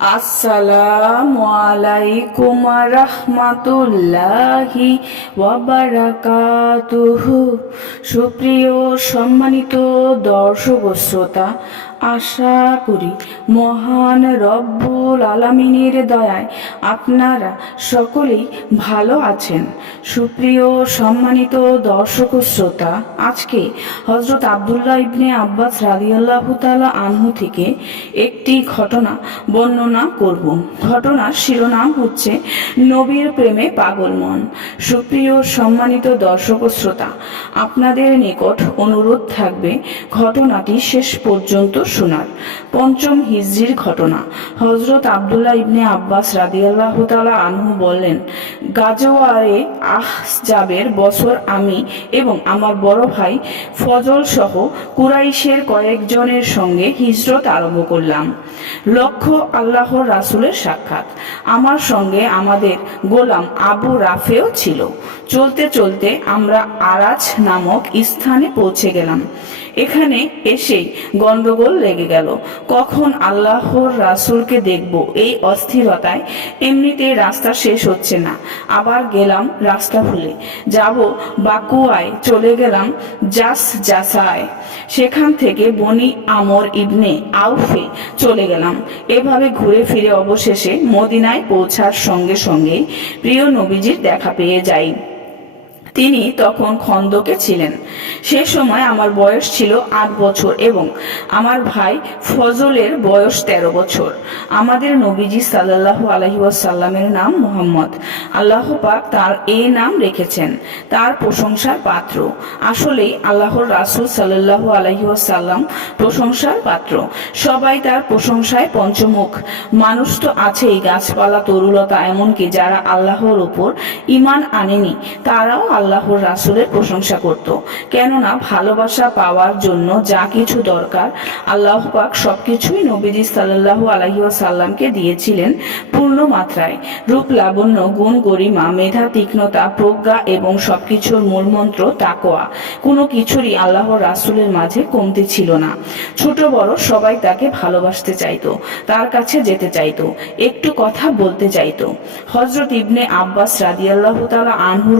আসসালামু আলাইকুম রাহমাতুল্লাহি ওয়া বারাকাতুহু। সুপ্রিয় সম্মানিত দর্শক ও শ্রোতা, আশা করি মহান রব্বুল আলামিনের দয়ায় আপনারা সকলেই ভালো আছেন। সুপ্রিয় সম্মানিত দর্শক ও শ্রোতা, আজকে হযরত আব্দুল্লাহ ইবনে আব্বাস রাদিয়াল্লাহু তাআলা আনহু থেকে একটি ঘটনা বর্ণনা করব। ঘটনার শিরোনাম হচ্ছে নবীর প্রেমে পাগল মন। সুপ্রিয় সম্মানিত দর্শক ও শ্রোতা, আপনাদের নিকট অনুরোধ থাকবে ঘটনাটি শেষ পর্যন্ত শোনার। পঞ্চম হিজরির ঘটনা। হযরত আব্দুল্লাহ ইবনে আব্বাস রাদিয়াল্লাহু তাআলা আনহু বলেন, গাজওয়ায়ে আহজাবের বছর আমি এবং আমার বড় ভাই ফজল সহ কুরাইশের কয়েকজনের সঙ্গে হিজরত আরম্ভ করলাম। লক্ষ্য আল্লাহর রাসূলের সাক্ষাৎ। আমার সঙ্গে আমাদের গোলাম আবু রাফেও ছিল। চলতে চলতে আমরা আরাজ নামক স্থানে পৌঁছে গেলাম। এখানে এসেই গন্ডগোল লেগে গেল। কখন আল্লাহর রাসূলকে দেখব এই অস্থিরতায় এমনিতে রাস্তা শেষ হচ্ছে না। আবার গেলাম রাস্তা ভুলে। যাব বাকুয়ায়, চলে গেলাম জাসায়, সেখান থেকে বনি আমর ইবনে আউফে চলে গেলাম। এভাবে ঘুরে ফিরে অবশেষে মদিনায় পৌঁছার সঙ্গে সঙ্গে প্রিয় নবীজির দেখা পেয়ে যাই। তিনি তখন খন্দকে ছিলেন। সে সময় আমার বয়স ছিল 8 বছর এবং আমার ভাই ফজলের বয়স 13 বছর। আমাদের নবীজি সাল্লাল্লাহু আলাইহি ওয়াসাল্লামের নাম মুহাম্মদ। আল্লাহ পাক তার এই নাম রেখেছেন, তার প্রশংসার পাত্র। আসলেই আল্লাহর রাসূল সাল্লাল্লাহু আলাইহি ওয়াসাল্লাম প্রশংসার পাত্র। সবাই তার প্রশংসায় পঞ্চমুখ। মানুষ তো আছেই, গাছপালা, তরুলতা, এমনকি যারা আল্লাহর উপর ঈমান আনেনি তারাও আল্লাহর রাসূলের প্রশংসা করত। কেননা ভালোবাসা পাওয়ার জন্য যা কিছু দরকার আল্লাহ পাক সবকিছুই নবীজি সাল্লাল্লাহু আলাইহি ওয়াসাল্লামকে দিয়েছিলেন পূর্ণ মাত্রায়। রূপ, লাবণ্য, গুণ, গরিমা, মেধা, তীক্ষ্ণতা, প্রজ্ঞা এবং সবকিছুর মূলমন্ত্র তাকওয়া। কোনো কিছুরই আল্লাহর রাসূলের মাঝে কমতি ছিল না। ছোট বড় সবাই তাকে ভালোবাসতে চাইতো, তার কাছে যেতে চাইতো, একটু কথা বলতে চাইতো। হযরত ইবনে আব্বাস রাদিয়াল্লাহু তাআলা আনহুর